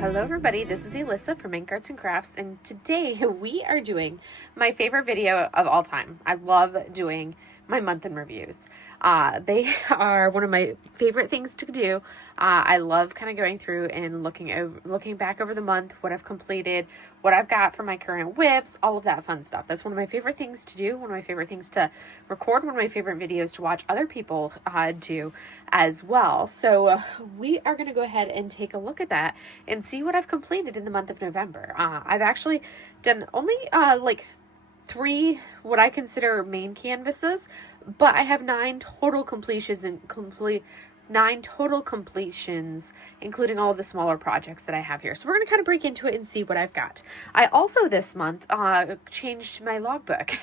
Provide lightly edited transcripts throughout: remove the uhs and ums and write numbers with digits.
Hello everybody, this is Alyssa from Ink Arts and Crafts, and today we are doing my favorite video of all time. I love doing my month in reviews. They are one of my favorite things to do. I love kind of going through and looking back over the month, what I've completed, what I've got for my current whips, all of that fun stuff. That's one of my favorite things to do, one of my favorite things to record, one of my favorite videos to watch other people do as well. So we are going to go ahead and take a look at that and see what I've completed in the month of November. I've actually done only like 3 what I consider main canvases, but I have 9 total completions including all of the smaller projects that I have here. So we're going to kind of break into it and see what I've got. I also this month changed my logbook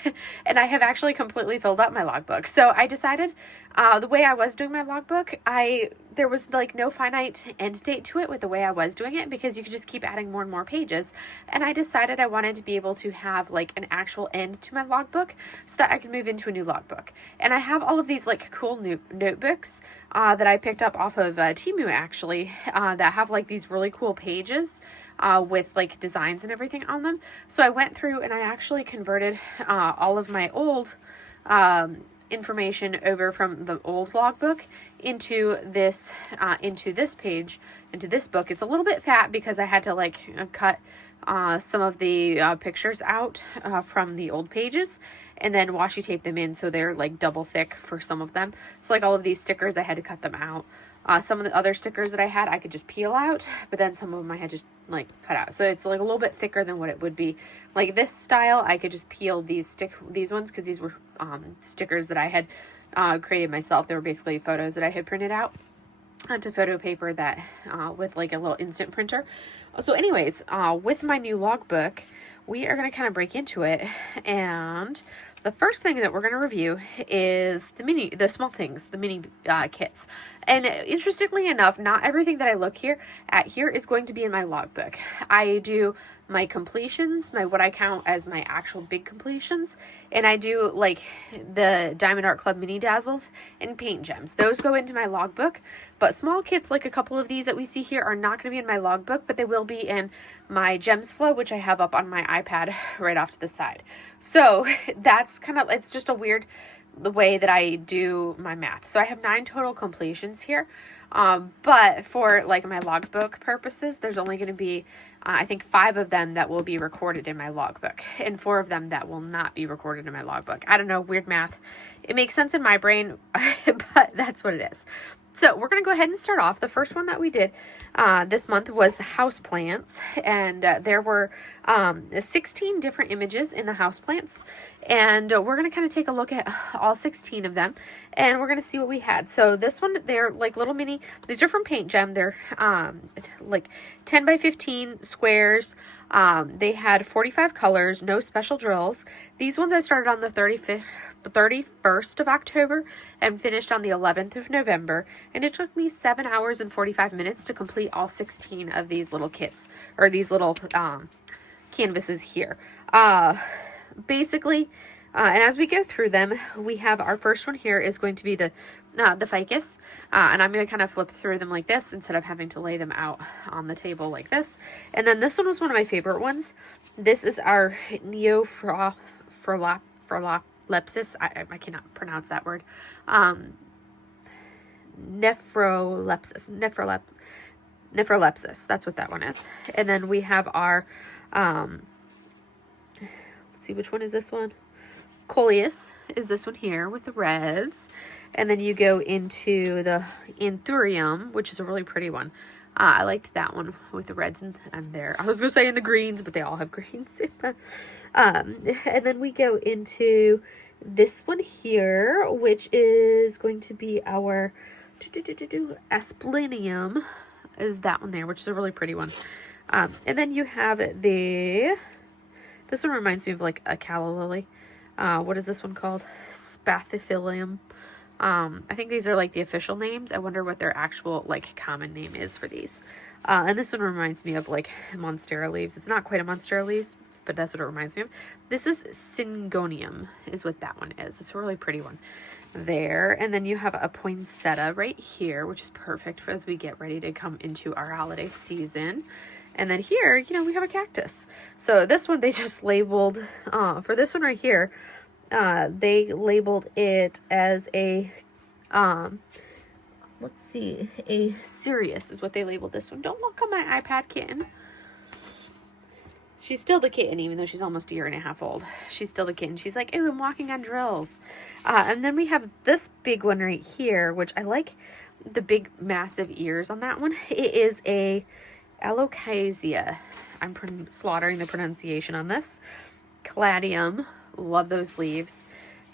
and I have actually completely filled up my logbook. So I decided the way I was doing my logbook, there was like no finite end date to it with the way I was doing it, because you could just keep adding more and more pages. And I decided I wanted to be able to have like an actual end to my logbook so that I could move into a new logbook. And I have all of these like cool new notebooks that I picked up off of Temu actually, that have like these really cool pages with like designs and everything on them. So I went through and I actually converted all of my old information over from the old logbook into this page, into this book. It's a little bit fat because I had to like cut some of the pictures out from the old pages and then washi tape them in, so they're like double thick for some of them. So like all of these stickers, I had to cut them out. Some of the other stickers that I had, I could just peel out, but then some of them I had just like cut out. So it's like a little bit thicker than what it would be. Like this style, I could just peel these ones, because these were stickers that I had created myself. They were basically photos that I had printed out onto photo paper that with like a little instant printer. So anyways, with my new logbook, we are going to kind of break into it, and the first thing that we're going to review is the small things, the mini kits. And interestingly enough, not everything that I look at here is going to be in my logbook. I do my completions, what I count as my actual big completions, and I do like the Diamond Art Club mini dazzles and Paintgems. Those go into my logbook, but small kits like a couple of these that we see here are not going to be in my logbook, but they will be in my Gems flow, which I have up on my iPad right off to the side. So that's it's just a weird the way that I do my math. So I have 9 total completions here. But for like my logbook purposes, there's only going to be, I think 5 of them that will be recorded in my logbook, and 4 of them that will not be recorded in my logbook. I don't know, weird math. It makes sense in my brain, but that's what it is. So we're going to go ahead and start off. The first one that we did this month was the houseplants, and there were 16 different images in the houseplants, and we're going to kind of take a look at all 16 of them, and we're going to see what we had. So this one, they're like little mini, these are from Paintgem. They're like 10 by 15 squares. They had 45 colors, no special drills. These ones I started on the 31st of October and finished on the 11th of November, and it took me 7 hours and 45 minutes to complete all 16 of these little kits, or these little canvases here. Basically, and as we go through them, we have our first one here is going to be the ficus, and I'm going to kind of flip through them like this instead of having to lay them out on the table like this. And then this one was one of my favorite ones. This is our Neophrolepsis. I cannot pronounce that word. Nephrolepsis. That's what that one is. And then we have our, let's see, which one is this one? Coleus is this one here with the reds. And then you go into the Anthurium, which is a really pretty one. I liked that one with the reds and there. I was going to say in the greens, but they all have greens. And then we go into this one here, which is going to be our Asplenium, is that one there, which is a really pretty one. And then you have this one reminds me of like a calla lily. What is this one called? Spathiphyllum. I think these are like the official names. I wonder what their actual like common name is for these. And this one reminds me of like Monstera leaves. It's not quite a Monstera leaves, but that's what it reminds me of. This is Syngonium is what that one is. It's a really pretty one there. And then you have a poinsettia right here, which is perfect for as we get ready to come into our holiday season. And then here, you know, we have a cactus. So this one they just labeled, for this one right here, they labeled it as a, let's see, a Sirius is what they labeled this one. Don't look on my iPad, kitten. She's still the kitten, even though she's almost a year and a half old. She's still the kitten. She's like, "Ooh, I'm walking on drills." And then we have this big one right here, which I like the big, massive ears on that one. It is a Alocasia. I'm slaughtering the pronunciation on this. Caladium. Love those leaves.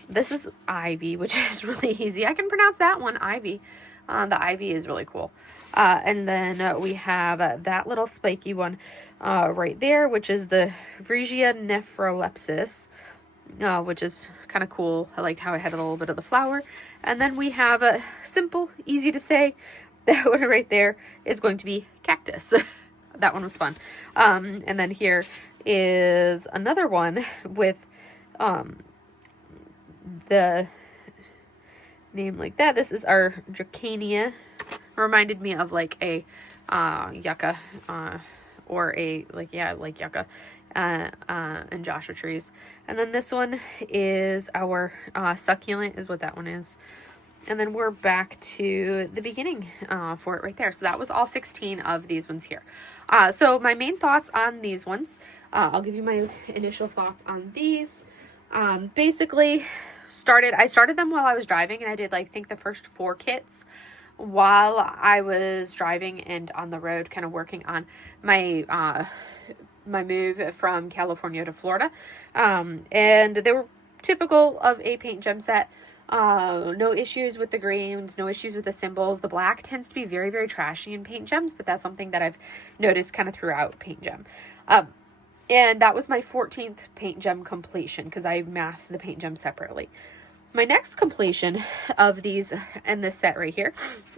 This is ivy, which is really easy. I can pronounce that one, ivy. The ivy is really cool. And then we have that little spiky one right there, which is the Phrygia nephrolepsis, which is kind of cool. I liked how I had a little bit of the flower. And then we have a simple, easy to say, that one right there is going to be cactus. That one was fun. And then here is another one with the name like that. This is our Dracania. Reminded me of like a yucca, or a like yucca and Joshua trees. And then this one is our succulent, is what that one is. And then we're back to the beginning for it right there. So that was all 16 of these ones here. So my main thoughts on these ones, I'll give you my initial thoughts on these. Basically, I started them while I was driving, and I did like think the first 4 kits while I was driving and on the road, kind of working on my my move from California to Florida. And they were typical of a paint gem set. No issues with the greens, no issues with the symbols. The black tends to be very, very trashy in paint gems, but that's something that I've noticed kind of throughout paint gem. And that was my 14th paint gem completion, because I mathed the paint gem separately. My next completion of these and this set right here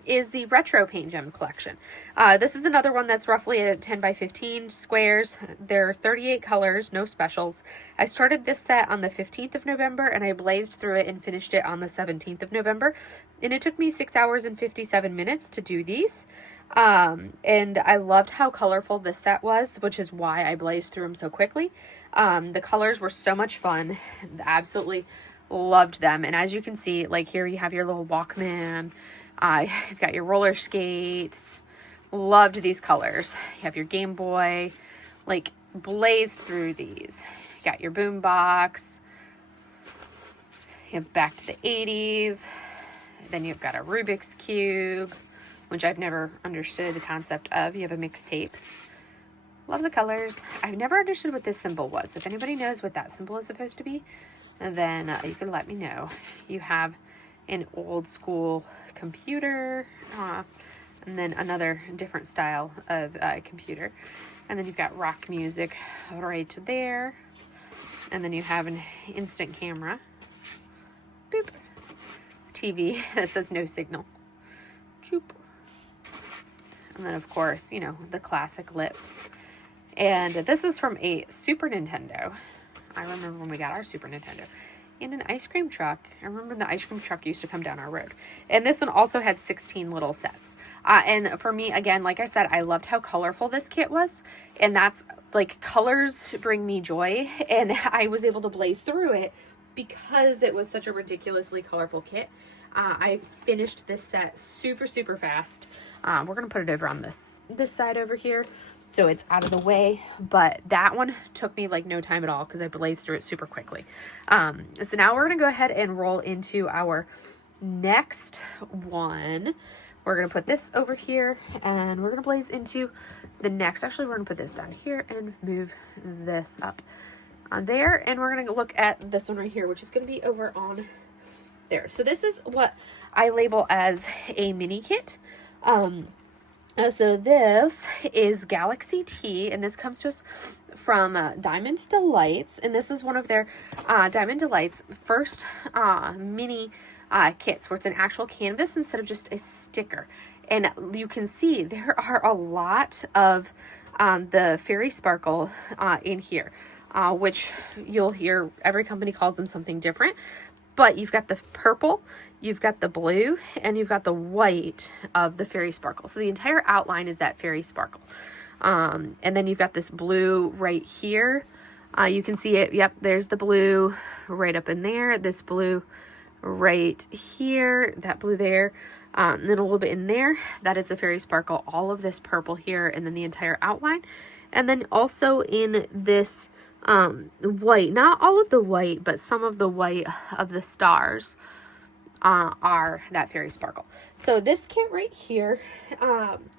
is the retro paint gem collection. This is another one that's roughly a 10 by 15 squares. There are 38 colors, no specials. I started this set on the 15th of November, and I blazed through it and finished it on the 17th of November. And it took me 6 hours and 57 minutes to do these. And I loved how colorful this set was, which is why I blazed through them so quickly. The colors were so much fun. Absolutely loved them. And as you can see, like here you have your little Walkman, you've got your roller skates. Loved these colors. You have your Game Boy, like blazed through these. You got your boom box. You have back to the 80s. Then you've got a Rubik's Cube, which I've never understood the concept of. You have a mixtape. Love the colors. I've never understood what this symbol was. If anybody knows what that symbol is supposed to be, then you can let me know. You have an old school computer, and then another different style of computer. And then you've got rock music right there. And then you have an instant camera. Boop. TV that says no signal. Choop. And then, of course, you know, the classic lips. And this is from a Super Nintendo. I remember when we got our Super Nintendo. And an ice cream truck. I remember the ice cream truck used to come down our road. And this one also had 16 little sets. And for me, again, like I said, I loved how colorful this kit was. And that's, like, colors bring me joy. And I was able to blaze through it because it was such a ridiculously colorful kit. I finished this set super, super fast. We're going to put it over on this side over here, so it's out of the way. But that one took me like no time at all because I blazed through it super quickly. So now we're going to go ahead and roll into our next one. We're going to put this over here, and we're going to blaze into the next. Actually, we're going to put this down here and move this up on there. And we're going to look at this one right here, which is going to be over on there. So this is what I label as a mini kit. So this is Galaxy Tea, and this comes to us from Diamond Delights, and this is one of their Diamond Delights first mini kits, where it's an actual canvas instead of just a sticker. And you can see there are a lot of the fairy sparkle in here, which you'll hear every company calls them something different. But you've got the purple, you've got the blue, and you've got the white of the fairy sparkle. So the entire outline is that fairy sparkle. And then you've got this blue right here. You can see it. Yep, there's the blue right up in there. This blue right here. That blue there. And then a little bit in there. That is the Fairy Sparkle. All of this purple here, and then the entire outline. And then also in this white, not all of the white, but some of the white of the stars are that Fairy Sparkle. So this kit right here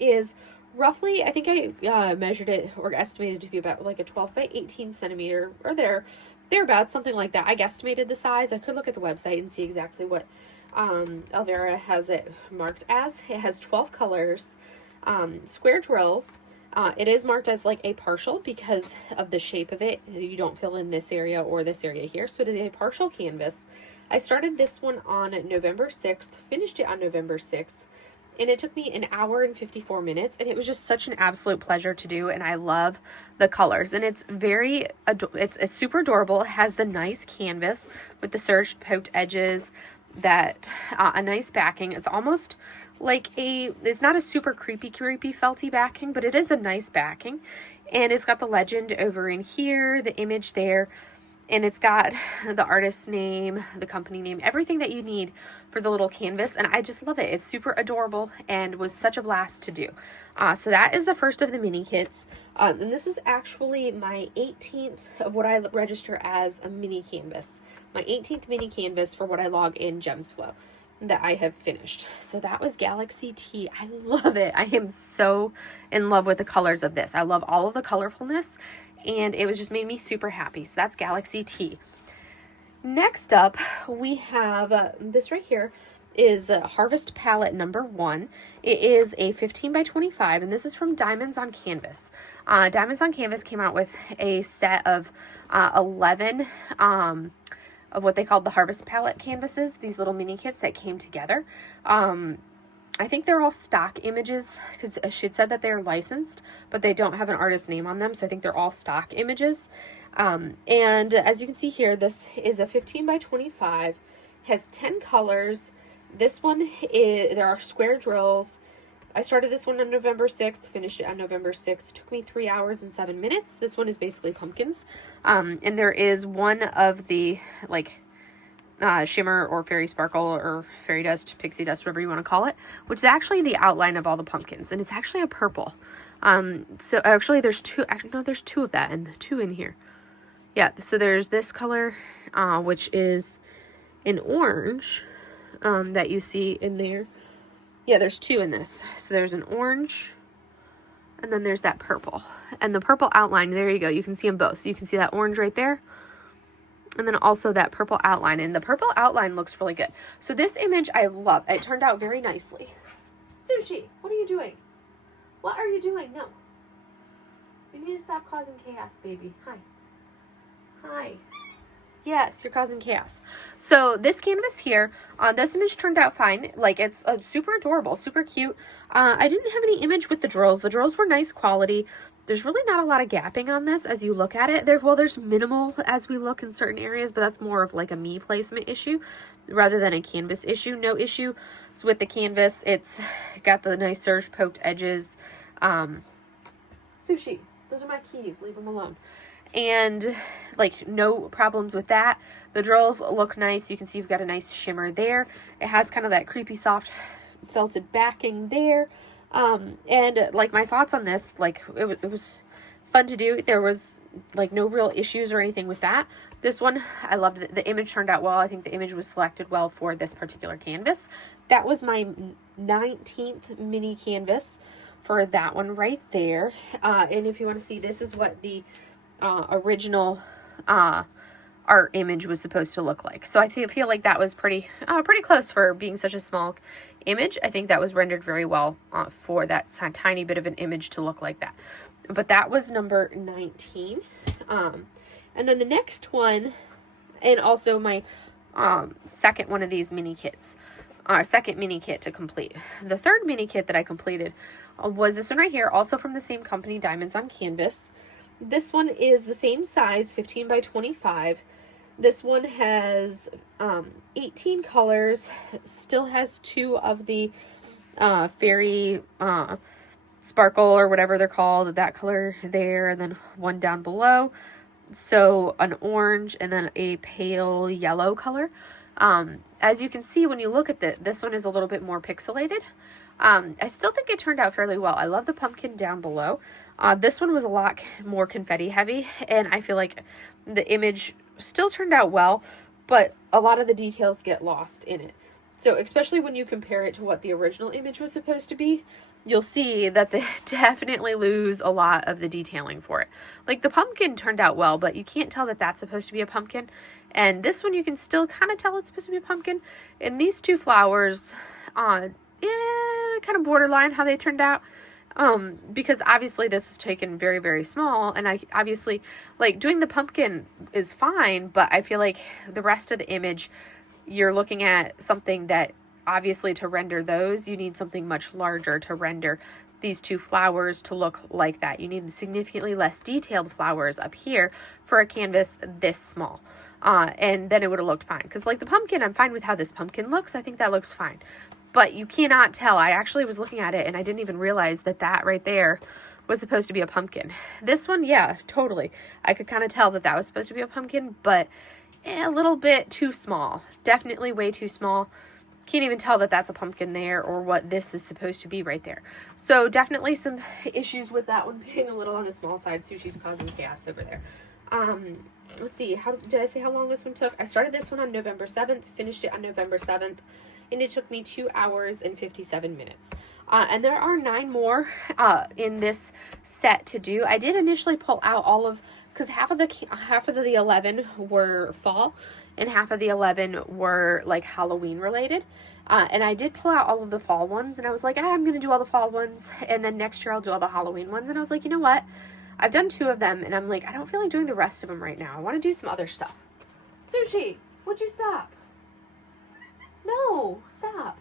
is roughly, I think I measured it or estimated to be about like a 12 by 18 centimeter or thereabouts, something like that. I guesstimated the size. I could look at the website and see exactly what Elvira has it marked as. It has 12 colors, square drills. It is marked as like a partial because of the shape of it. You don't fill in this area or this area here. So it is a partial canvas. I started this one on November 6th, finished it on November 6th, and it took me an hour and 54 minutes, and it was just such an absolute pleasure to do, and I love the colors, and it's it's super adorable. It has the nice canvas with the serged poked edges, that a nice backing. It's almost like it's not a super creepy felty backing, but it is a nice backing, and it's got the legend over in here, the image there, and it's got the artist's name, the company name, everything that you need for the little canvas. And I just love it. It's super adorable and was such a blast to do. So that is the first of the mini kits. And this is actually my 18th of what I register as a mini canvas. My 18th mini canvas for what I log in GemsFlow that I have finished. So that was Galaxy T. I love it. I am so in love with the colors of this. I love all of the colorfulness, and it was just made me super happy. So that's Galaxy T. Next up, we have this right here is Harvest Palette number 1. It is a 15 by 25, and this is from Diamonds on Canvas. Diamonds on Canvas came out with a set of 11 of what they called the Harvest Palette canvases, these little mini kits that came together. I think they're all stock images because she said that they're licensed, but they don't have an artist name on them. So I think they're all stock images. And as you can see here, this is a 15 by 25, has 10 colors. This one is, there are square drills. I started this one on November 6th, finished it on November 6th. It took me 3 hours and 7 minutes. This one is basically pumpkins. And there is one of the like shimmer or fairy sparkle or fairy dust, pixie dust, whatever you want to call it, which is actually the outline of all the pumpkins, and it's actually a purple. So actually there's two, actually no, there's two of that and 2 in here. Yeah, so there's this color, which is an orange, that you see in there. Yeah, there's 2 in this. So there's an orange, and then there's that purple. And the purple outline, there you go, you can see them both. So you can see that orange right there, and then also that purple outline. And the purple outline looks really good. So this image I love. It turned out very nicely. Sushi, what are you doing? What are you doing? No. You need to stop causing chaos, baby. Hi. Hi. Yes, you're causing chaos. So this canvas here, this image turned out fine. Like, it's super adorable, super cute. I didn't have any image with the drills. The drills were nice quality. There's really not a lot of gapping on this as you look at it. There's minimal as we look in certain areas, but that's more of like a me placement issue rather than a canvas issue. No issue with the canvas. It's got the nice serge poked edges. Sushi, those are my keys. Leave them alone. And like no problems with that. The drills look nice. You can see you've got a nice shimmer there. It has kind of that creepy soft felted backing there. And like my thoughts on this, like it was fun to do. There was like no real issues or anything with that. This one, I loved it. The image turned out well. I think the image was selected well for this particular canvas. That was my 19th mini canvas for that one right there. And if you want to see, this is what the original art image was supposed to look like. So I feel like that was pretty close for being such a small image. I think that was rendered very well for that tiny bit of an image to look like that. But that was number 19. And then the next one, and also my second one of these mini kits, second mini kit to complete. The third mini kit that I completed was this one right here, also from the same company, Diamonds on Canvas. This one is the same size, 15 by 25. This one has 18 colors, still has 2 of the fairy sparkle or whatever they're called, that color there, and then one down below. So an orange and then a pale yellow color. As you can see, when you look at this one is a little bit more pixelated. I still think it turned out fairly well. I love the pumpkin down below. This one was a lot more confetti heavy, and I feel like the image still turned out well, but a lot of the details get lost in it. So especially when you compare it to what the original image was supposed to be, you'll see that they definitely lose a lot of the detailing for it. Like the pumpkin turned out well, but you can't tell that that's supposed to be a pumpkin. And this one you can still kind of tell it's supposed to be a pumpkin. And these two flowers, kind of borderline how they turned out. Because obviously this was taken very, very small, and I obviously, like, doing the pumpkin is fine, but I feel like the rest of the image, you're looking at something that obviously to render those, you need something much larger to render these two flowers to look like that. You need significantly less detailed flowers up here for a canvas this small. And then it would have looked fine. Because like the pumpkin, I'm fine with how this pumpkin looks. I think that looks fine. But you cannot tell. I actually was looking at it and I didn't even realize that that right there was supposed to be a pumpkin. This one, yeah, totally. I could kind of tell that that was supposed to be a pumpkin, but a little bit too small. Definitely way too small. Can't even tell that that's a pumpkin there or what this is supposed to be right there. So definitely some issues with that one being a little on the small side. Sushi's causing chaos over there. Let's see. How did I say how long this one took? I started this one on November 7th, finished it on November 7th. And it took me 2 hours and 57 minutes. And there are 9 more in this set to do. I did initially pull out all of, because half of the 11 were fall, and half of the 11 were like Halloween related. And I did pull out all of the fall ones, and I was like, I'm gonna do all the fall ones, and then next year I'll do all the Halloween ones. And I was like, you know what? I've done 2 of them, and I'm like, I don't feel like doing the rest of them right now. I want to do some other stuff. Sushi, would you stop? No, stop.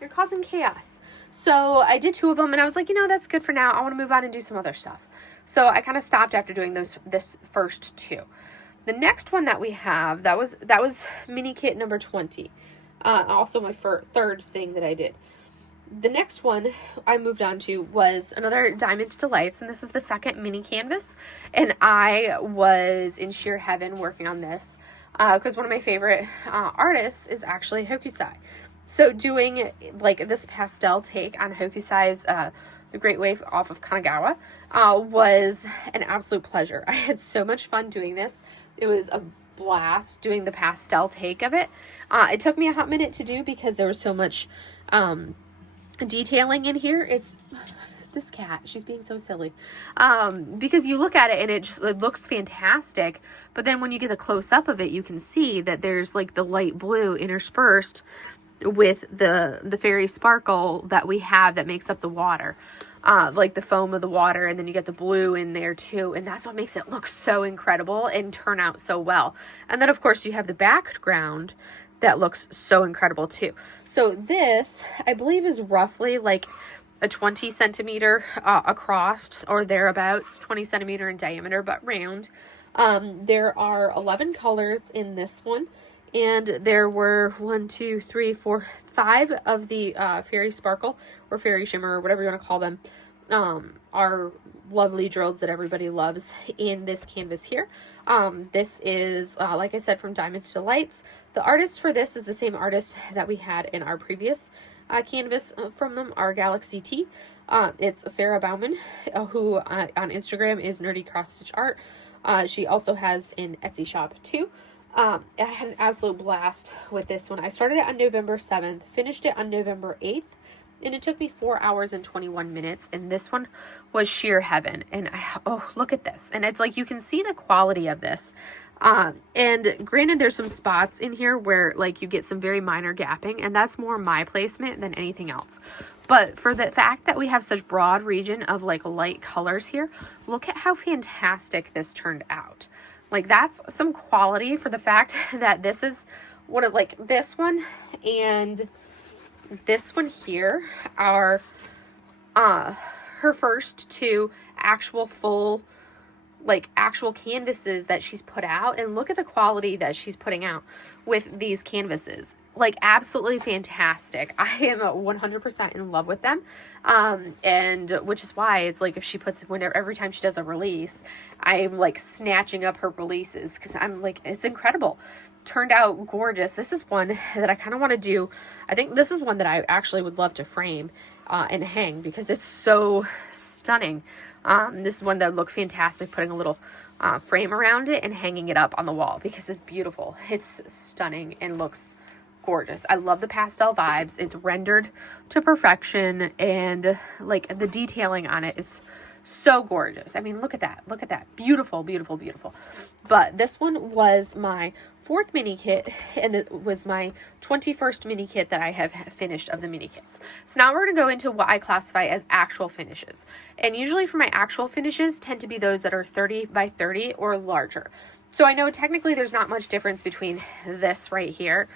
You're causing chaos. So I did 2 of them and I was like, you know, that's good for now. I want to move on and do some other stuff. So I kind of stopped after doing this first 2. The next one that we have, that was mini kit number 20. Also my third thing that I did. The next one I moved on to was another Diamond Delights, and this was the second mini canvas, and I was in sheer heaven working on this. Because one of my favorite artists is actually Hokusai. So doing like this pastel take on Hokusai's The Great Wave off of Kanagawa was an absolute pleasure. I had so much fun doing this. It was a blast doing the pastel take of it. It took me a hot minute to do because there was so much detailing in here. It's this cat, she's being so silly. Because you look at it and it looks fantastic, but then when you get a close-up of it, you can see that there's like the light blue interspersed with the fairy sparkle that we have that makes up the water. Like the foam of the water, and then you get the blue in there too, and that's what makes it look so incredible and turn out so well. And then of course you have the background that looks so incredible too. So this, I believe, is roughly like a 20 centimeter across or thereabouts, 20 centimeter in diameter, but round. There are 11 colors in this one, and there were 1, 2, 3, 4, 5 of the fairy sparkle or fairy shimmer or whatever you want to call them, are lovely drills that everybody loves in this canvas here. This is, like I said, from Diamond Delights. The artist for this is the same artist that we had in our previous canvas from them, our Galaxy T. It's Sarah Bauman, who on Instagram is Nerdy Cross Stitch Art. She also has an Etsy shop too. I had an absolute blast with this one. I started it on November 7th, finished it on November 8th, and it took me 4 hours and 21 minutes, and this one was sheer heaven. And oh, look at this. And it's like, you can see the quality of this. And granted, there's some spots in here where like you get some very minor gapping, and that's more my placement than anything else. But for the fact that we have such broad region of like light colors here, look at how fantastic this turned out. Like, that's some quality for the fact that this is what it, like this one and this one here are her first 2 actual full, like actual canvases that she's put out. And look at the quality that she's putting out with these canvases. like absolutely fantastic. I am 100% in love with them. And which is why it's like if she puts, whenever, every time she does a release, I'm like snatching up her releases because I'm like, it's incredible. Turned out gorgeous. This is one that I kind of want to do. I think this is one that I actually would love to frame and hang because it's so stunning. This is one that would look fantastic putting a little frame around it and hanging it up on the wall because it's beautiful. It's stunning and looks gorgeous. I love the pastel vibes. It's rendered to perfection, and like the detailing on it is so gorgeous. I mean, look at that. Look at that. Beautiful, beautiful, beautiful. But this one was my 4th mini kit, and it was my 21st mini kit that I have finished of the mini kits. So now we're going to go into what I classify as actual finishes. And usually for my actual finishes tend to be those that are 30 by 30 or larger. So I know technically there's not much difference between this right here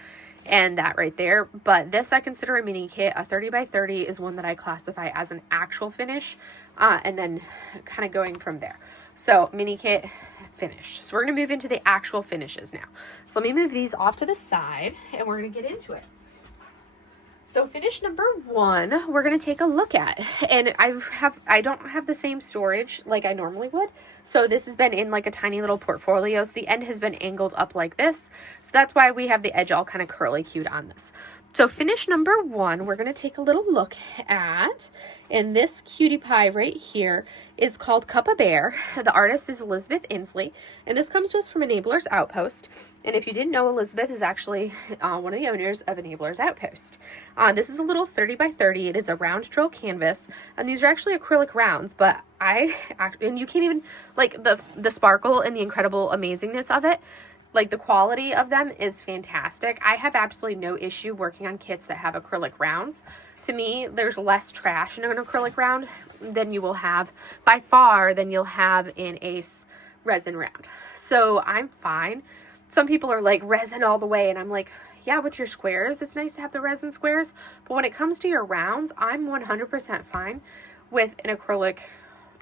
and that right there, but this I consider a mini kit. A 30 by 30 is one that I classify as an actual finish, and then kind of going from there. So mini kit, finished. So we're going to move into the actual finishes now. So let me move these off to the side and we're going to get into it. So finish number 1, we're going to take a look at, and I don't have the same storage like I normally would. So this has been in like a tiny little portfolio. So the end has been angled up like this. So that's why we have the edge all kind of curly cued on this. So finish number 1, we're going to take a little look at, and this cutie pie right here is called Cup a Bear. The artist is Elizabeth Inslee, and this comes to us from Enabler's Outpost. And if you didn't know, Elizabeth is actually one of the owners of Enabler's Outpost. This is a little 30 by 30. It is a round drill canvas, and these are actually acrylic rounds, but and you can't even, like the sparkle and the incredible amazingness of it, like the quality of them is fantastic. I have absolutely no issue working on kits that have acrylic rounds. To me, there's less trash in an acrylic round than you will have, by far, than you'll have in a resin round. So I'm fine. Some people are like resin all the way, and I'm like, yeah, with your squares, it's nice to have the resin squares. But when it comes to your rounds, I'm 100% fine with an acrylic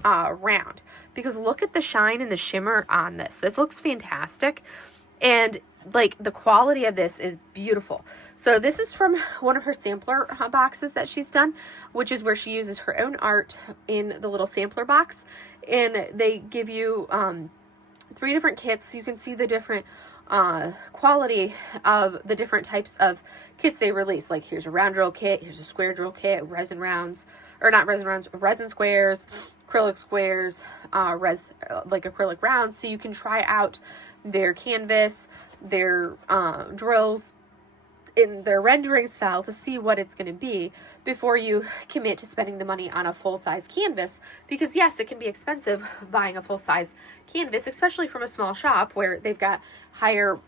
round, because look at the shine and the shimmer on this. This looks fantastic. And like the quality of this is beautiful. So this is from one of her sampler boxes that she's done, which is where she uses her own art in the little sampler box. And they give you 3 different kits. So you can see the different quality of the different types of kits they release. Like here's a round drill kit, here's a square drill kit, resin rounds, or not resin rounds, resin squares, acrylic squares, like acrylic rounds. So you can try out their canvas, their drills, in their rendering style to see what it's going to be before you commit to spending the money on a full-size canvas. Because yes, it can be expensive buying a full-size canvas, especially from a small shop where they've got higher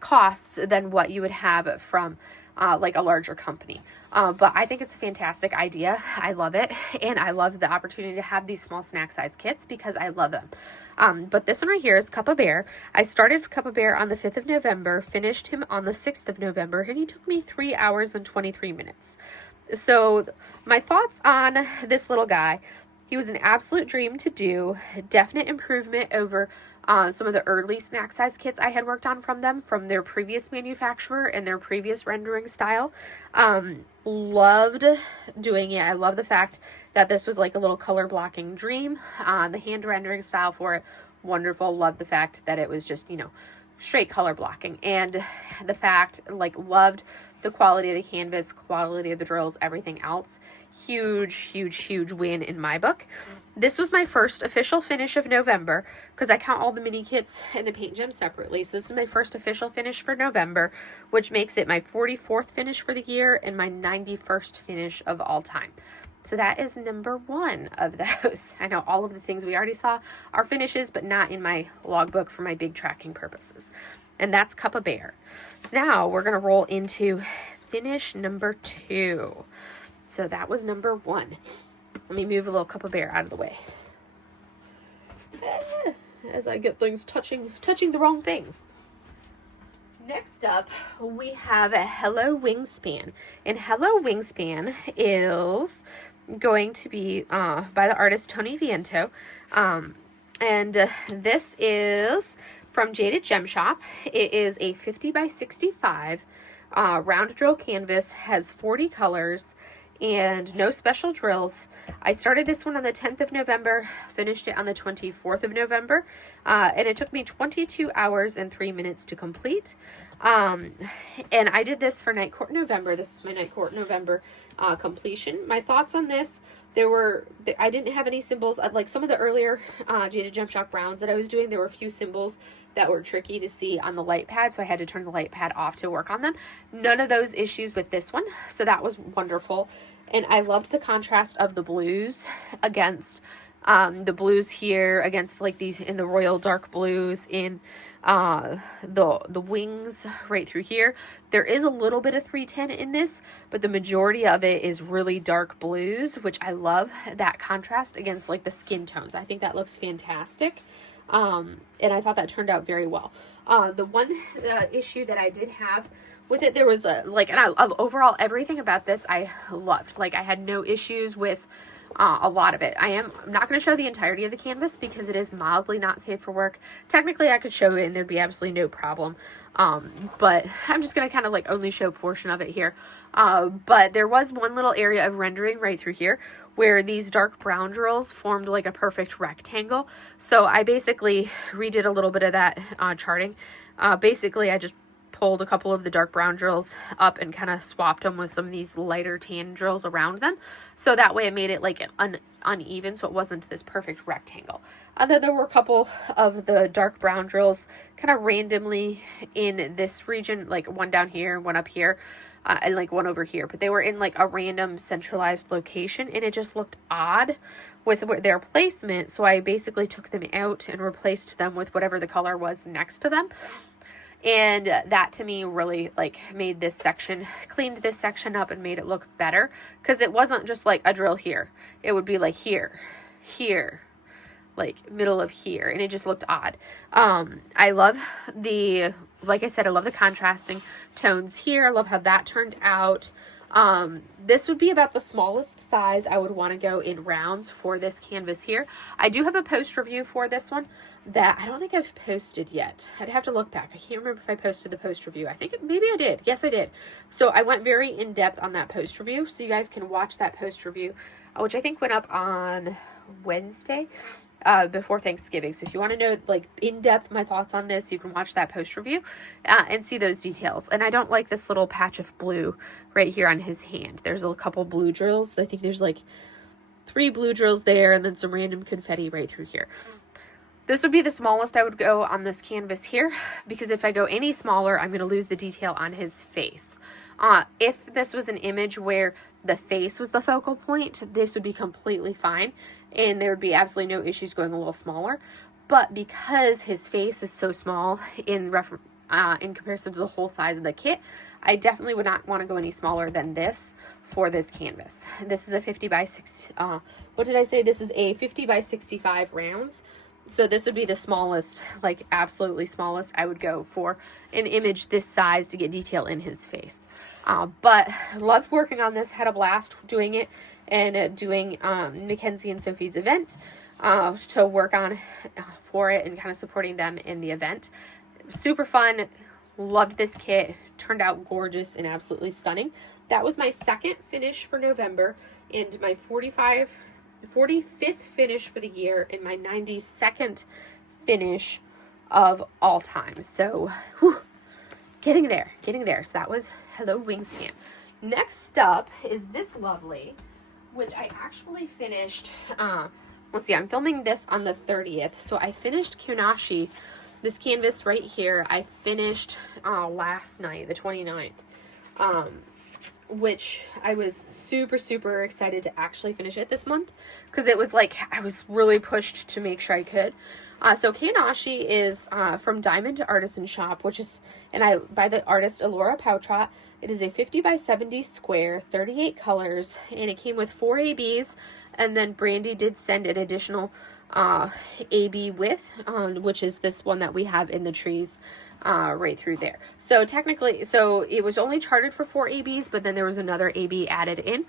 costs than what you would have from like a larger company. But I think it's a fantastic idea. I love it. And I love the opportunity to have these small snack size kits because I love them. But this one right here is Cup a Bear. I started Cup a Bear on the 5th of November, finished him on the 6th of November, and he took me 3 hours and 23 minutes. So my thoughts on this little guy: he was an absolute dream to do, definite improvement over some of the early snack size kits I had worked on from them, from their previous manufacturer and their previous rendering style. Loved doing it. I love the fact that this was like a little color blocking dream. The hand rendering style for it, wonderful. Love the fact that it was just, you know, straight color blocking. And the fact, like, loved the quality of the canvas, quality of the drills, everything else. Huge, huge, huge win in my book. This was my first official finish of November, because I count all the mini kits and the paint gems separately. So this is my first official finish for November, which makes it my 44th finish for the year and my 91st finish of all time. So that is number 1 of those. I know all of the things we already saw are finishes, but not in my logbook for my big tracking purposes. And that's Cup a Bear. So now we're going to roll into finish number 2. So that was number 1. Let me move a little Cup a Bear out of the way, as I get things touching the wrong things. Next up, we have a Hello Wingspan. And Hello Wingspan is going to be by the artist Tony Viento. And this is from Jaded Gem Shop. It is a 50 by 65 round drill canvas, has 40 colors and no special drills. I started this one on the 10th of November, finished it on the 24th of November, and it took me 22 hours and 3 minutes to complete. And I did this for Night Court November. This is my Night Court November completion. My thoughts on this: I didn't have any symbols. Like some of the earlier Jaded Gem Shock Browns that I was doing, there were a few symbols that were tricky to see on the light pad, so I had to turn the light pad off to work on them. None of those issues with this one, so that was wonderful. And I loved the contrast of the blues against the blues here, against like these in the royal dark blues in the wings right through here. There is a little bit of 310 in this, but the majority of it is really dark blues, which I love that contrast against like the skin tones. I think that looks fantastic. And I thought that turned out very well. The one issue that I did have with it, there was overall everything about this I loved. Like I had no issues with a lot of it. I'm not going to show the entirety of the canvas because it is mildly not safe for work. Technically I could show it and there'd be absolutely no problem. But I'm just going to kind of like only show a portion of it here. But there was one little area of rendering right through here where these dark brown drills formed like a perfect rectangle. So I basically redid a little bit of that charting. Basically I just pulled a couple of the dark brown drills up and kind of swapped them with some of these lighter tan drills around them. So that way it made it like uneven, so it wasn't this perfect rectangle. And then there were a couple of the dark brown drills kind of randomly in this region, like one down here, one up here, and like one over here. But they were in like a random centralized location, and it just looked odd with their placement. So I basically took them out and replaced them with whatever the color was next to them. And that to me really like made this section, cleaned this section up and made it look better, because it wasn't just like a drill here. It would be like here, like middle of here, and it just looked odd. I love like I said, I love the contrasting tones here. I love how that turned out. This would be about the smallest size I would want to go in rounds for this canvas here. I do have a post review for this one that I don't think I've posted yet. I'd have to look back. I can't remember if I posted the post review. I think maybe I did. Yes, I did. So I went very in depth on that post review, so you guys can watch that post review, which I think went up on Wednesday. Before Thanksgiving. So if you want to know like in depth my thoughts on this, you can watch that post review and see those details. And I don't like this little patch of blue right here on his hand. There's a couple blue drills. I think there's like 3 blue drills there, and then some random confetti right through here. This would be the smallest I would go on this canvas here, because if I go any smaller, I'm going to lose the detail on his face. If this was an image where the face was the focal point, this would be completely fine, and there would be absolutely no issues going a little smaller. But because his face is so small in comparison to the whole size of the kit, I definitely would not want to go any smaller than this for this canvas. This is a 50 by 60, what did I say? This is a 50 by 65 rounds. So this would be the smallest, like absolutely smallest I would go for an image this size to get detail in his face. But loved working on this, had a blast doing it, and doing Mackenzie and Sophie's event to work on for it and kind of supporting them in the event. Super fun. Loved this kit. Turned out gorgeous and absolutely stunning. That was my second finish for November and my 45th finish for the year and my 92nd finish of all time. So getting there. So that was Hello Wingspan. Next up is this lovely, which I actually finished, let's see, I'm filming this on the 30th. So I finished Kunashi, this canvas right here. I finished last night, the 29th. Which I was super excited to actually finish it this month, because it was like I was really pushed to make sure I could. So Kanashi is from Diamond Artisan Shop, which is by the artist Elora Poutrot. It is a 50 by 70 square, 38 colors, and it came with 4 ABs, and then Brandy did send an additional AB with, which is this one that we have in the trees right through there. So technically, so it was only charted for 4 ABs, but then there was another AB added in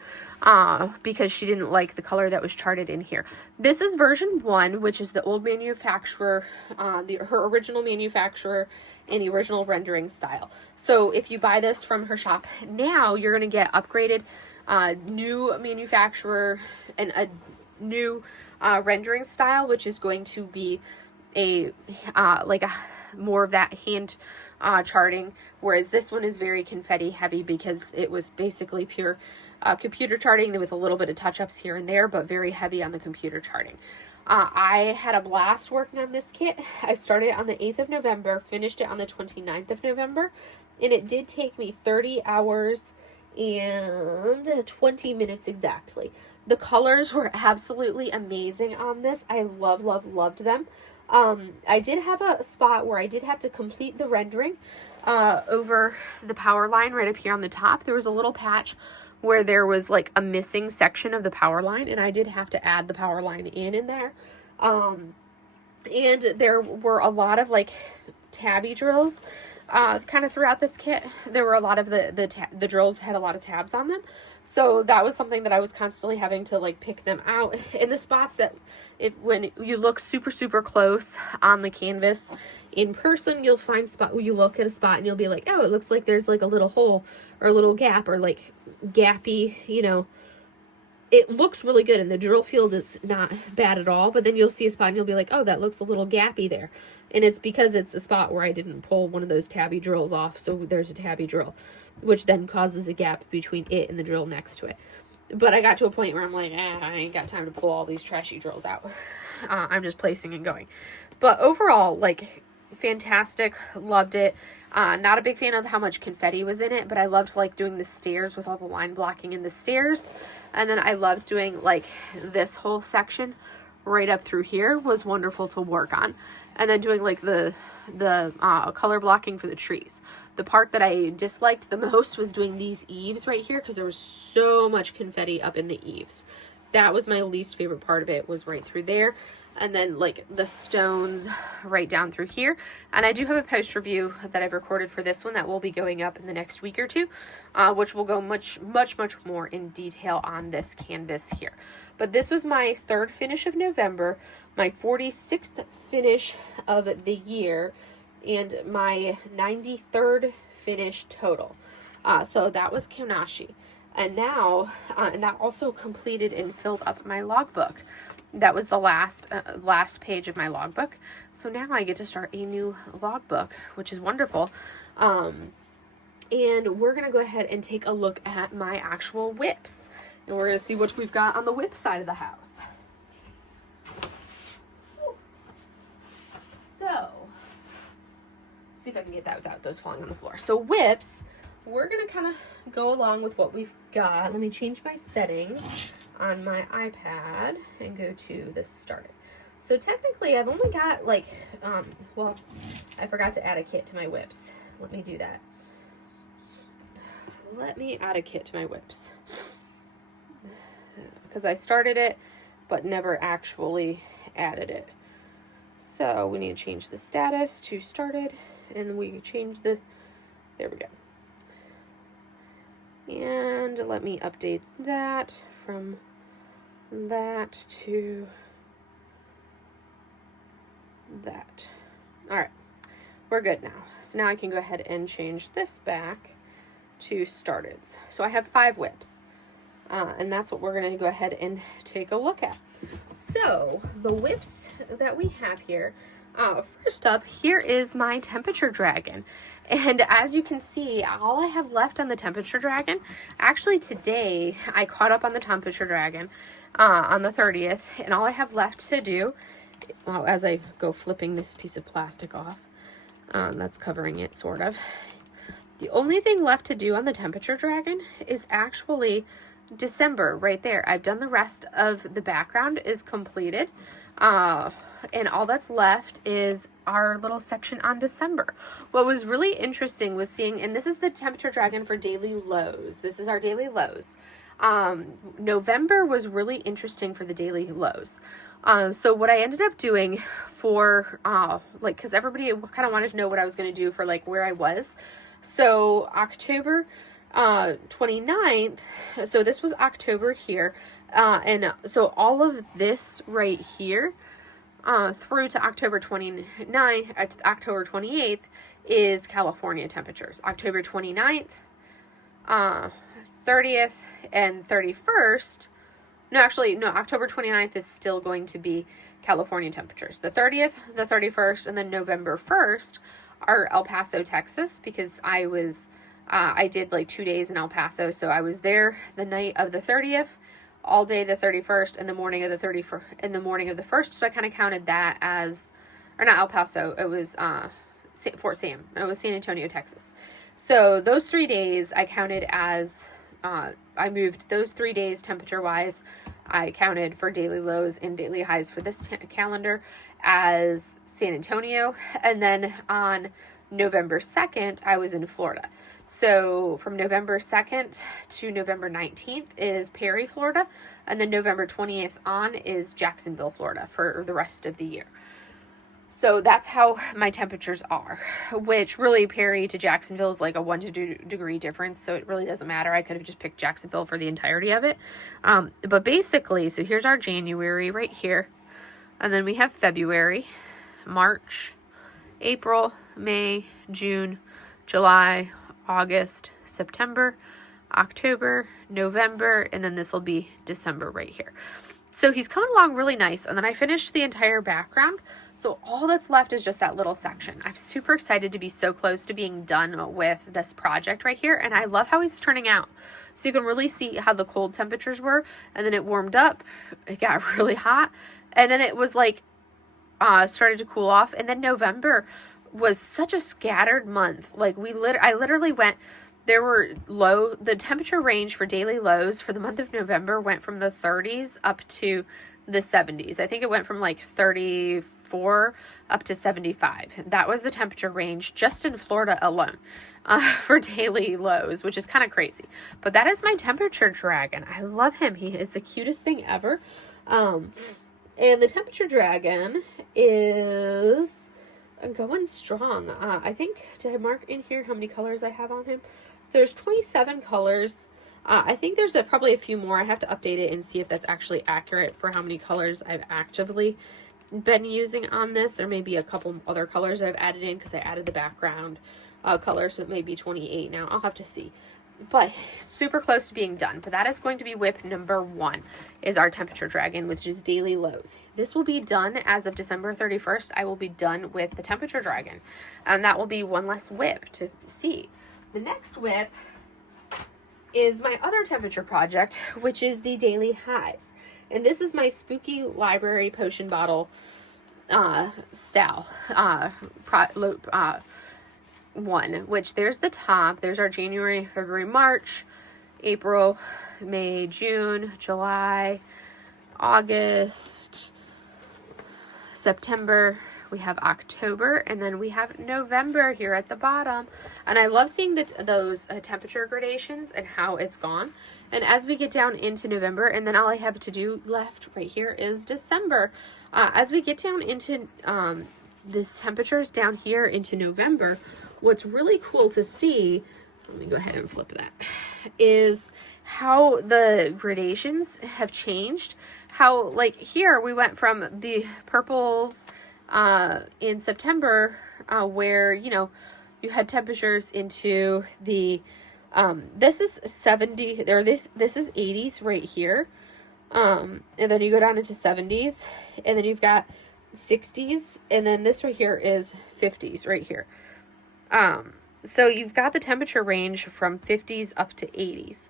because she didn't like the color that was charted in here. This is version 1, which is the old manufacturer, her original manufacturer and the original rendering style. So if you buy this from her shop now, you're going to get upgraded new manufacturer and a new rendering style, which is going to be a like a more of that hand charting, whereas this one is very confetti heavy because it was basically pure computer charting with a little bit of touch-ups here and there, but very heavy on the computer charting. I had a blast working on this kit. I started on the 8th of November, finished it on the 29th of November, and it did take me 30 hours and 20 minutes exactly. The colors were absolutely amazing on this. I loved them. I did have a spot where I did have to complete the rendering over the power line right up here on the top. There was a little patch where there was like a missing section of the power line, and I did have to add the power line in there. And there were a lot of like tabby drills kind of throughout this kit. There were a lot of the drills had a lot of tabs on them. So that was something that I was constantly having to like pick them out in the spots that when you look super close on the canvas in person, you'll find spot where you look at a spot and you'll be like, oh, it looks like there's like a little hole or a little gap or like gappy, you know. It looks really good and the drill field is not bad at all, but then you'll see a spot and you'll be like, oh, that looks a little gappy there. And it's because it's a spot where I didn't pull one of those tabby drills off, so there's a tabby drill, which then causes a gap between it and the drill next to it. But I got to a point where I'm like, I ain't got time to pull all these trashy drills out. I'm just placing and going. But overall, like, fantastic. Loved it. Not a big fan of how much confetti was in it, but I loved like doing the stairs with all the line blocking in the stairs. And then I loved doing like this whole section right up through here was wonderful to work on. And then doing like the color blocking for the trees. The part that I disliked the most was doing these eaves right here because there was so much confetti up in the eaves. That was my least favorite part of it, was right through there. And then like the stones right down through here. And I do have a post review that I've recorded for this one that will be going up in the next week or two, which will go much more in detail on this canvas here. But this was my third finish of November, my 46th finish of the year, and my 93rd finish total. So that was Kyonashi. And now, and that also completed and filled up my logbook. That was the last page of my logbook. So now I get to start a new logbook, which is wonderful. And we're going to go ahead and take a look at my actual whips. And we're going to see what we've got on the whip side of the house. So, let's see if I can get that without those falling on the floor. So whips, we're going to kind of go along with what we've got. Let me change my settings on my iPad and go to the started. So technically I've only got like, well, I forgot to add a kit to my whips. Let me do that. Let me add a kit to my whips. Because I started it, but never actually added it. So we need to change the status to started, and we change the, there we go. And let me update that from that to that. All right, we're good now. So now I can go ahead and change this back to started. So I have 5 whips, and that's what we're going to go ahead and take a look at. So the whips that we have here, first up, here is my temperature dragon. And as you can see, all I have left on the temperature dragon, actually today I caught up on the temperature dragon on the 30th, and all I have left to do, well, as I go flipping this piece of plastic off, that's covering it sort of. The only thing left to do on the temperature dragon is actually December right there. I've done the rest of the background is completed. And all that's left is our little section on December. What was really interesting was seeing, and this is the temperature dragon for daily lows. This is our daily lows. November was really interesting for the daily lows. So what I ended up doing for, like, because everybody kind of wanted to know what I was going to do for, like, where I was. So October 29th, so this was October here, and so all of this right here, through to October 29th, October 28th is California temperatures. October 29th, 30th, and 31st, no, October 29th is still going to be California temperatures. The 30th, the 31st, and then November 1st are El Paso, Texas, because I did like 2 days in El Paso, so I was there the night of the 30th, all day the 31st, and the morning of the 31st, and the morning of the 1st, so I kind of counted that as, or not El Paso, it was Fort Sam, it was San Antonio, Texas. So those 3 days I counted as, I moved those 3 days temperature-wise, I counted for daily lows and daily highs for this calendar as San Antonio, and then on November 2nd, I was in Florida. So from November 2nd to November 19th is Perry, Florida, and then November 20th on is Jacksonville, Florida for the rest of the year. So that's how my temperatures are, which really Perry to Jacksonville is like a 1 to 2 degree difference, so it really doesn't matter. I could have just picked Jacksonville for the entirety of it. But basically, so here's our January right here, and then we have February, March, April, May, June, July, August, September, October, November, and then this will be December right here. So he's coming along really nice, and then I finished the entire background, so all that's left is just that little section. I'm super excited to be so close to being done with this project right here, and I love how he's turning out. So you can really see how the cold temperatures were, and then it warmed up, it got really hot, and then it was like started to cool off, and then November was such a scattered month. Like I literally went, the temperature range for daily lows for the month of November went from the 30s up to the 70s. I think it went from like 34 up to 75. That was the temperature range just in Florida alone for daily lows, which is kind of crazy. But that is my temperature dragon. I love him. He is the cutest thing ever. And the temperature dragon is going strong. I think, did I mark in here how many colors I have on him? There's 27 colors. I think there's probably a few more. I have to update it and see if that's actually accurate for how many colors I've actively been using on this. There may be a couple other colors that I've added in because I added the background colors, so it may be 28 now. I'll have to see. But super close to being done. But that is going to be whip number 1, is our temperature dragon, which is daily lows. This will be done as of December 31st. I will be done with the temperature dragon, and that will be one less whip to see. The next whip is my other temperature project, which is the daily highs. And this is my spooky library potion bottle style one, which there's the top. There's our January, February, March, April, May, June, July, August, September. We have October, and then we have November here at the bottom. And I love seeing those temperature gradations and how it's gone. And as we get down into November, and then all I have to do left right here is December. As we get down into these temperatures down here into November, what's really cool to see, let me go ahead and flip that, is how the gradations have changed. How, like, here we went from the purples in September, where, you know, you had temperatures into the, this is 70, or this is 80s right here, and then you go down into 70s, and then you've got 60s, and then this right here is 50s right here. So you've got the temperature range from 50s up to 80s.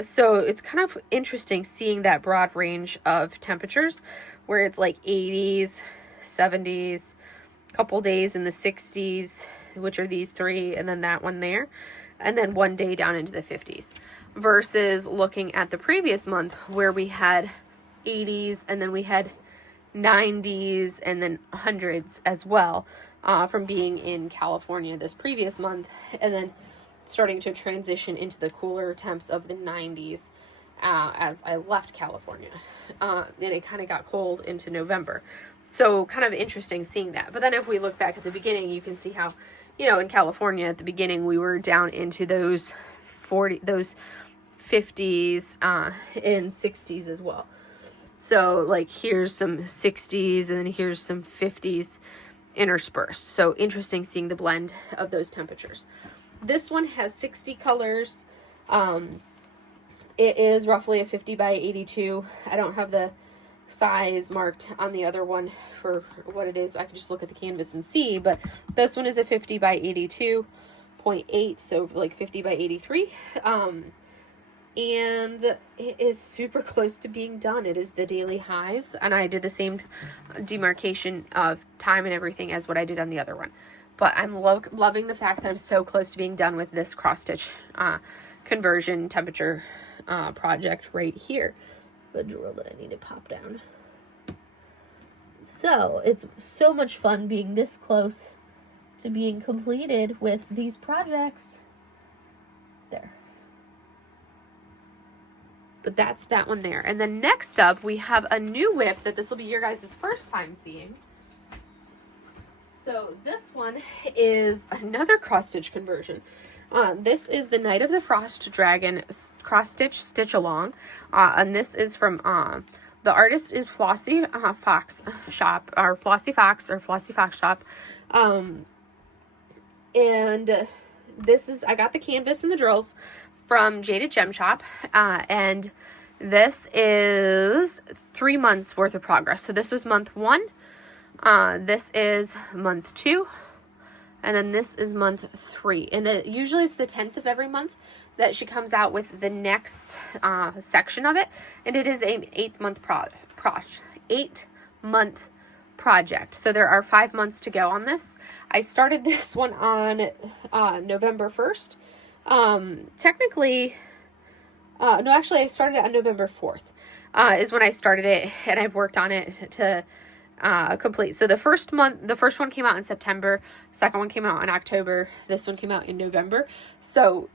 So it's kind of interesting seeing that broad range of temperatures where it's like 80s, 70s, couple days in the 60s, which are these 3, and then that one there, and then one day down into the 50s, versus looking at the previous month where we had 80s, and then we had 90s, and then 100s as well, from being in California this previous month, and then starting to transition into the cooler temps of the 90s as I left California. And it kind of got cold into November. So kind of interesting seeing that. But then if we look back at the beginning, you can see how, you know, in California at the beginning, we were down into those 50s and 60s as well. So like here's some 60s and then here's some 50s interspersed. So interesting seeing the blend of those temperatures. This one has 60 colors. It is roughly a 50 by 82. I don't have the size marked on the other one for what it is. I can just look at the canvas and see, but this one is a 50 by 82.8, so like 50 by 83. And it is super close to being done. It is the daily highs, and I did the same demarcation of time and everything as what I did on the other one. But I'm loving the fact that I'm so close to being done with this cross stitch conversion temperature project right here. The drill that I need to pop down. So it's so much fun being this close to being completed with these projects. There. But that's that one there. And then next up, we have a new whip that this will be your guys' first time seeing. So this one is another cross stitch conversion. This is the Night of the Frost Dragon cross stitch along, and this is from the artist is Flossy Fox Shop, or Flossy Fox Shop, and this is, I got the canvas and the drills from Jaded Gem Shop, and this is 3 months worth of progress. So this was month 1, this is month 2. And then this is month 3. And usually it's the 10th of every month that she comes out with the next section of it. And it is an 8-month 8-month project. So there are 5 months to go on this. I started this one on November 1st. Technically, no, actually I started it on November 4th is when I started it. And I've worked on it to complete. So the first one came out in September, second one came out in October, this one came out in November. So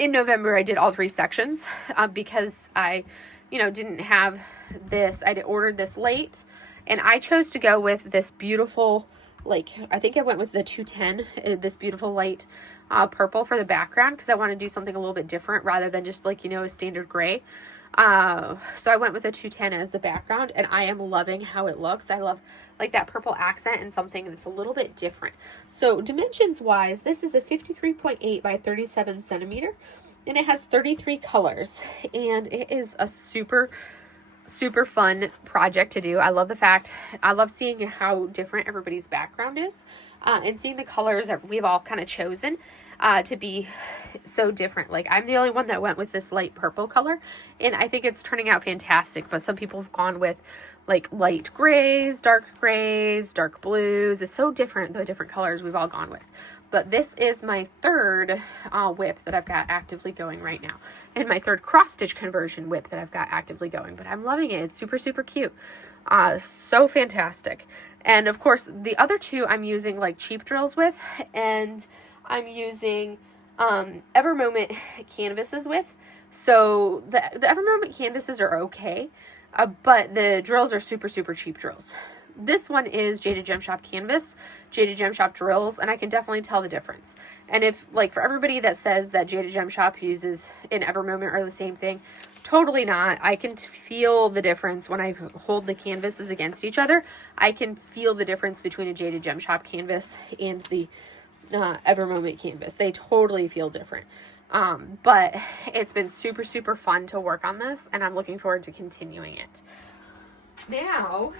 in November I did all 3 sections because I, you know, didn't have this. I ordered this late, and I chose to go with this beautiful, like, I think I went with the 210, this beautiful light purple for the background, because I want to do something a little bit different rather than just, like, you know, a standard gray. So I went with a 210 as the background, and I am loving how it looks. I love like that purple accent and something that's a little bit different. So dimensions wise, this is a 53.8 by 37 centimeter, and it has 33 colors, and it is a super fun project to do. I love seeing how different everybody's background is, and seeing the colors that we've all kind of chosen to be so different. Like, I'm the only one that went with this light purple color, and I think it's turning out fantastic. But some people have gone with like light grays, dark blues. It's so different, the different colors we've all gone with. But this is my third whip that I've got actively going right now, and my third cross stitch conversion whip that I've got actively going. But I'm loving it. It's super cute. So fantastic. And of course the other 2 I'm using like cheap drills with, and I'm using Ever Moment canvases with. So the Ever Moment canvases are okay, but the drills are super cheap drills. This one is Jaded Gem Shop canvas, Jaded Gem Shop drills, and I can definitely tell the difference. And if, like, for everybody that says that Jaded Gem Shop uses and Ever Moment are the same thing, totally not. I can feel the difference when I hold the canvases against each other. I can feel the difference between a Jaded Gem Shop canvas and the Ever Moment canvas. They totally feel different. But it's been super fun to work on this, and I'm looking forward to continuing it. Now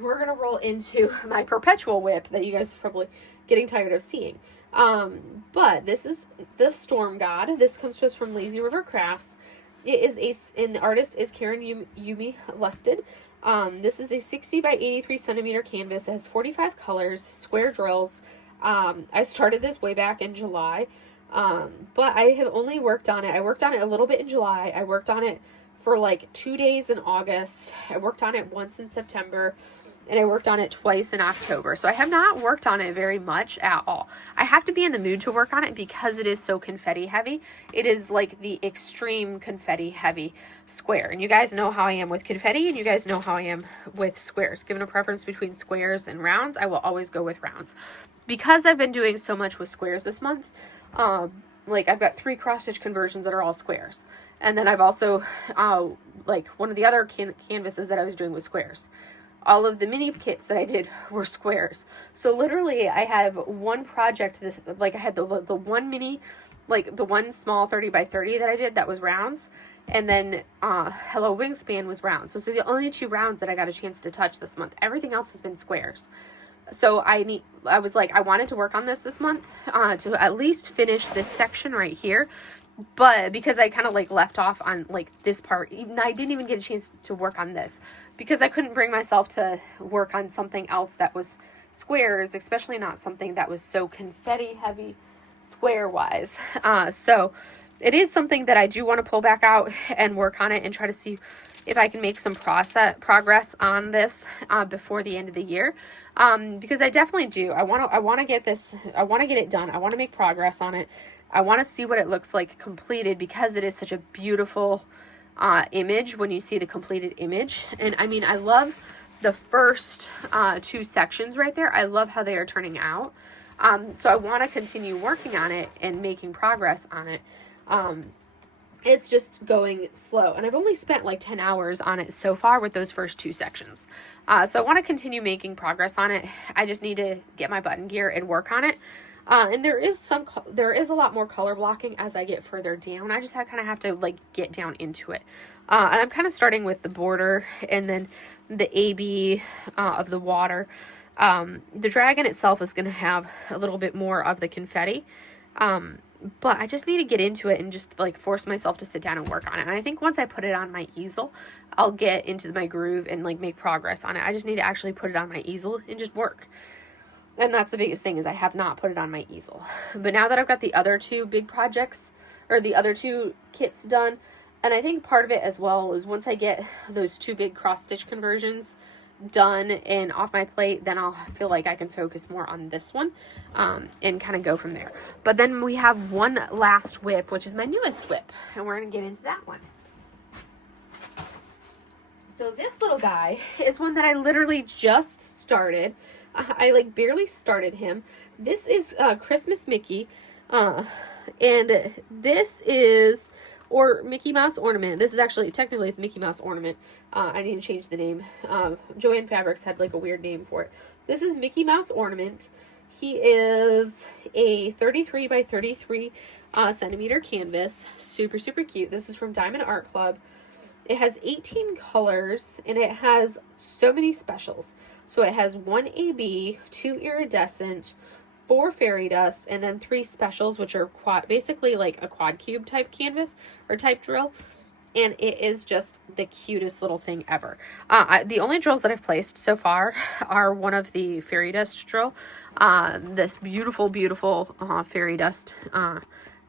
we're gonna roll into my perpetual whip that you guys are probably getting tired of seeing. But this is the Storm God. This comes to us from Lazy River Crafts. It is and the artist is Karen Yumi Lusted. This is a 60 by 83 centimeter canvas. It has 45 colors, square drills. I started this way back in July, but I have only worked on it. I worked on it a little bit in July. I worked on it for like 2 days in August. I worked on it once in September. and I worked on it twice in October. So I have not worked on it very much at all. I have to be in the mood to work on it because it is so confetti heavy. It is like the extreme confetti heavy square. And you guys know how I am with confetti, and you guys know how I am with squares. Given a preference between squares and rounds, I will always go with rounds. Because I've been doing so much with squares this month, like I've got 3 cross stitch conversions that are all squares. And then I've also, like one of the other canvases that I was doing was squares. All of the mini kits that I did were squares. So literally I have one project, like I had the one mini, like the one small 30 by 30 that I did that was rounds. And then Hello Wingspan was rounds. So the only 2 rounds that I got a chance to touch this month. Everything else has been squares. So I was like, I wanted to work on this month to at least finish this section right here. But because I kind of like left off on like this part, I didn't even get a chance to work on this because I couldn't bring myself to work on something else that was squares, especially not something that was so confetti heavy square wise. So it is something that I do want to pull back out and work on it and try to see if I can make some progress on this before the end of the year. Because I definitely do. I want to get this, I want to get it done. I want to make progress on it. I want to see what it looks like completed because it is such a beautiful image when you see the completed image. And I mean, I love the first 2 sections right there. I love how they are turning out. So I want to continue working on it and making progress on it. It's just going slow. And I've only spent like 10 hours on it so far with those first 2 sections. So I want to continue making progress on it. I just need to get my button gear and work on it. And there is a lot more color blocking as I get further down. I just kind of have to like get down into it. And I'm kind of starting with the border and then the AB of the water. The dragon itself is going to have a little bit more of the confetti. But I just need to get into it and just like force myself to sit down and work on it. And I think once I put it on my easel, I'll get into my groove and like make progress on it. I just need to actually put it on my easel and just work. And that's the biggest thing is I have not put it on my easel. But now that I've got the other 2 big projects or the other 2 kits done, and I think part of it as well is once I get those 2 big cross stitch conversions done and off my plate, then I'll feel like I can focus more on this one and kind of go from there. But then we have one last whip, which is my newest whip, and we're going to get into that one. So this little guy is one that I literally just started. I like barely started him. This is Christmas Mickey, and this is, or Mickey Mouse Ornament. This is actually, technically it's Mickey Mouse Ornament. I need to change the name. Joann Fabrics had like a weird name for it. This is Mickey Mouse Ornament. He is a 33 by 33 centimeter canvas. Super, super cute. This is from Diamond Art Club. It has 18 colors, and it has so many specials. So it has 1 AB, 2 iridescent, 4 fairy dust, and then 3 specials, which are basically like a quad cube type canvas or type drill. And it is just the cutest little thing ever. The only drills that I've placed so far are one of the fairy dust drill. This beautiful, beautiful fairy dust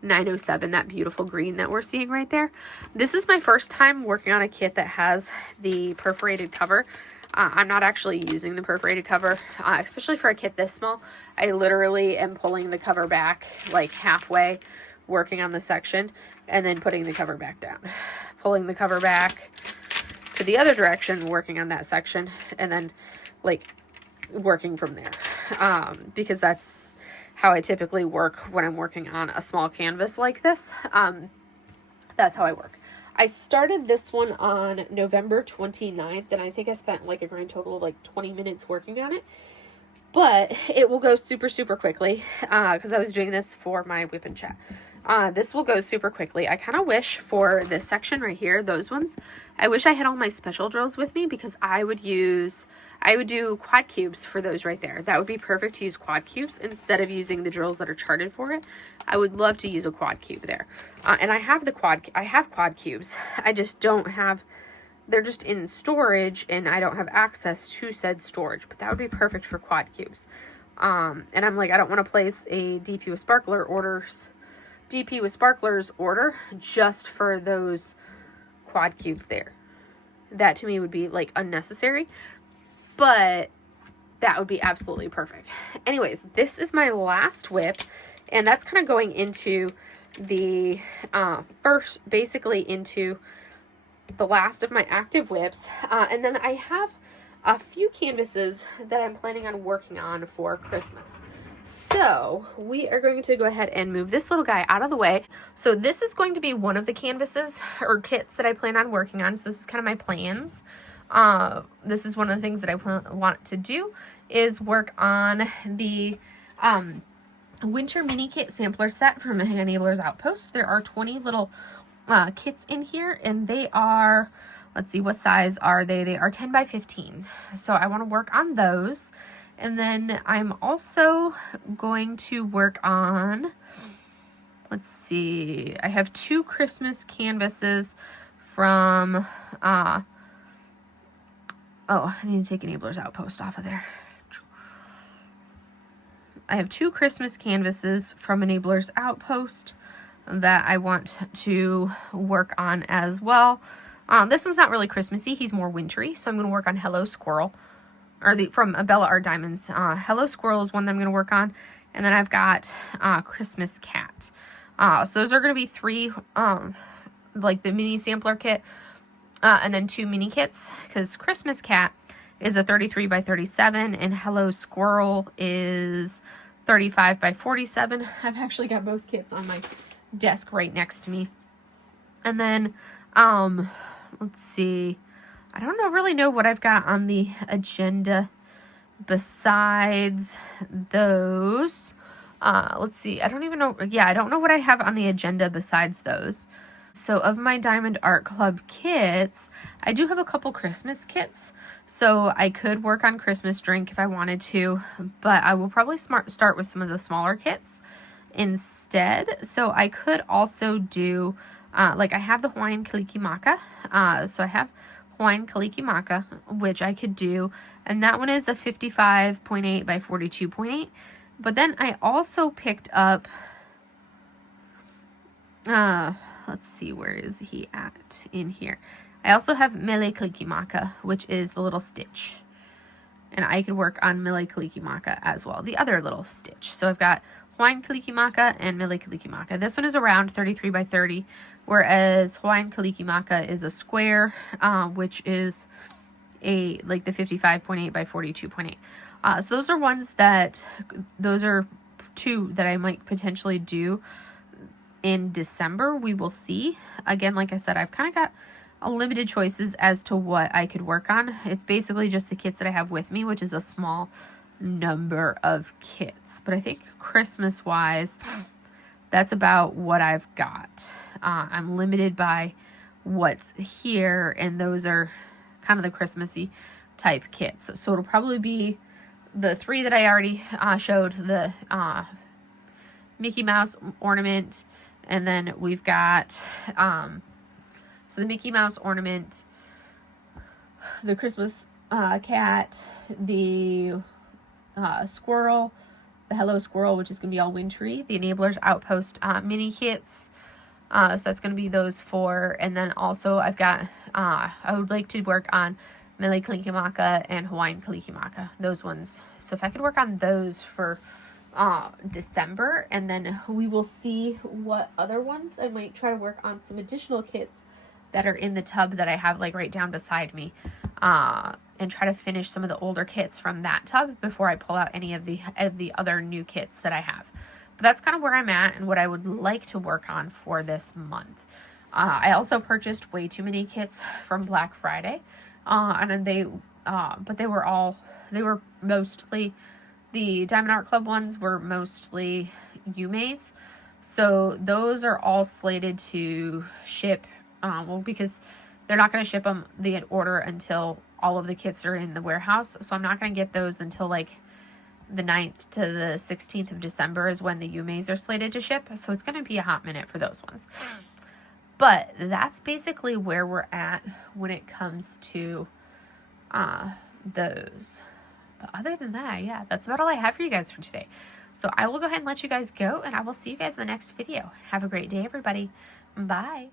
907, that beautiful green that we're seeing right there. This is my first time working on a kit that has the perforated cover. I'm not actually using the perforated cover, especially for a kit this small. I literally am pulling the cover back like halfway, working on the section, and then putting the cover back down. Pulling the cover back to the other direction, working on that section, and then like working from there. Because that's how I typically work when I'm working on a small canvas like this. That's how I work. I started this one on November 29th, and I think I spent like a grand total of like 20 minutes working on it. But it will go super, super quickly because I was doing this for my whip and chat. This will go super quickly. I kind of wish for this section right here, those ones, I wish I had all my special drills with me because I would do quad cubes for those right there. That would be perfect to use quad cubes instead of using the drills that are charted for it. I would love to use a quad cube there. And I have quad cubes. I just don't have, they're just in storage and I don't have access to said storage, but that would be perfect for quad cubes. And I'm like, I don't want to place a DP with sparklers order just for those quad cubes there. That to me would be like unnecessary. but that would be absolutely perfect. Anyways, this is my last whip, and that's kind of going into the basically into the last of my active whips. And then I have a few canvases that I'm planning on working on for Christmas. So we are going to go ahead and move this little guy out of the way. So this is going to be one of the canvases or kits that I plan on working on. So this is kind of my plans. This is one of the things that I want to do, is work on the winter mini kit sampler set from Enablers Outpost. There are 20 little kits in here, and they are, let's see, what size are they? They are 10 by 15. So I want to work on those. And then I'm also going to work on, let's see, I have 2 Christmas canvases from, oh, I need to take Enablers Outpost off of there. I have 2 Christmas canvases from Enablers Outpost that I want to work on as well. This one's not really Christmassy. He's more wintry. So I'm going to work on Hello Squirrel, or from Bella Art Diamonds. Hello Squirrel is one that I'm going to work on. And then I've got Christmas Cat. So those are going to be 3, like the mini sampler kit, and then 2 mini kits, because Christmas Cat is a 33 by 37 and Hello Squirrel is 35 by 47. I've actually got both kits on my desk right next to me. And then let's see, I don't really know what I've got on the agenda besides those. Let's see, I don't even know. Yeah, I don't know what I have on the agenda besides those. So of my Diamond Art Club kits, I do have a couple Christmas kits. So I could work on Christmas Drink if I wanted to, but I will probably start with some of the smaller kits instead. So I could also do, like I have the Hawaiian Kalikimaka. So I have Hawaiian Kalikimaka, which I could do. And that one is a 55.8 by 42.8. But then I also picked up, let's see, where is he at in here? I also have Mele Kalikimaka, which is the little stitch. And I could work on Mele Kalikimaka as well, the other little stitch. So I've got Hawaiian Kalikimaka and Mele Kalikimaka. This one is around 33 by 30, whereas Hawaiian Kalikimaka is a square, which is like the 55.8 by 42.8. So those are those are 2 that I might potentially do in December. We will see. Again, like I said, I've kind of got a limited choices as to what I could work on. It's basically just the kits that I have with me, which is a small number of kits. But I think Christmas wise, that's about what I've got. I'm limited by what's here, and those are kind of the Christmassy type kits. So it'll probably be the 3 that I already showed, the Mickey Mouse Ornament, and then we've got so the Mickey Mouse Ornament, the Christmas Cat, the Squirrel, the Hello Squirrel, which is going to be all wintry, the Enablers Outpost mini kits. So that's going to be those 4. And then also I've got, I would like to work on Mele Kalikimaka and Hawaiian Kalikimaka, those ones. So if I could work on those for December, and then we will see what other ones. I might try to work on some additional kits that are in the tub that I have like right down beside me, and try to finish some of the older kits from that tub before I pull out any of the other new kits that I have. But that's kind of where I'm at and what I would like to work on for this month. I also purchased way too many kits from Black Friday, and then but they were mostly, the Diamond Art Club ones were mostly Yumeis. So those are all slated to ship, well, because they're not going to ship them the order until all of the kits are in the warehouse. So I'm not going to get those until like the 9th to the 16th of December is when the Yumeis are slated to ship. So it's going to be a hot minute for those ones. But that's basically where we're at when it comes to those. But other than that, yeah, that's about all I have for you guys for today. So I will go ahead and let you guys go, and I will see you guys in the next video. Have a great day, everybody. Bye.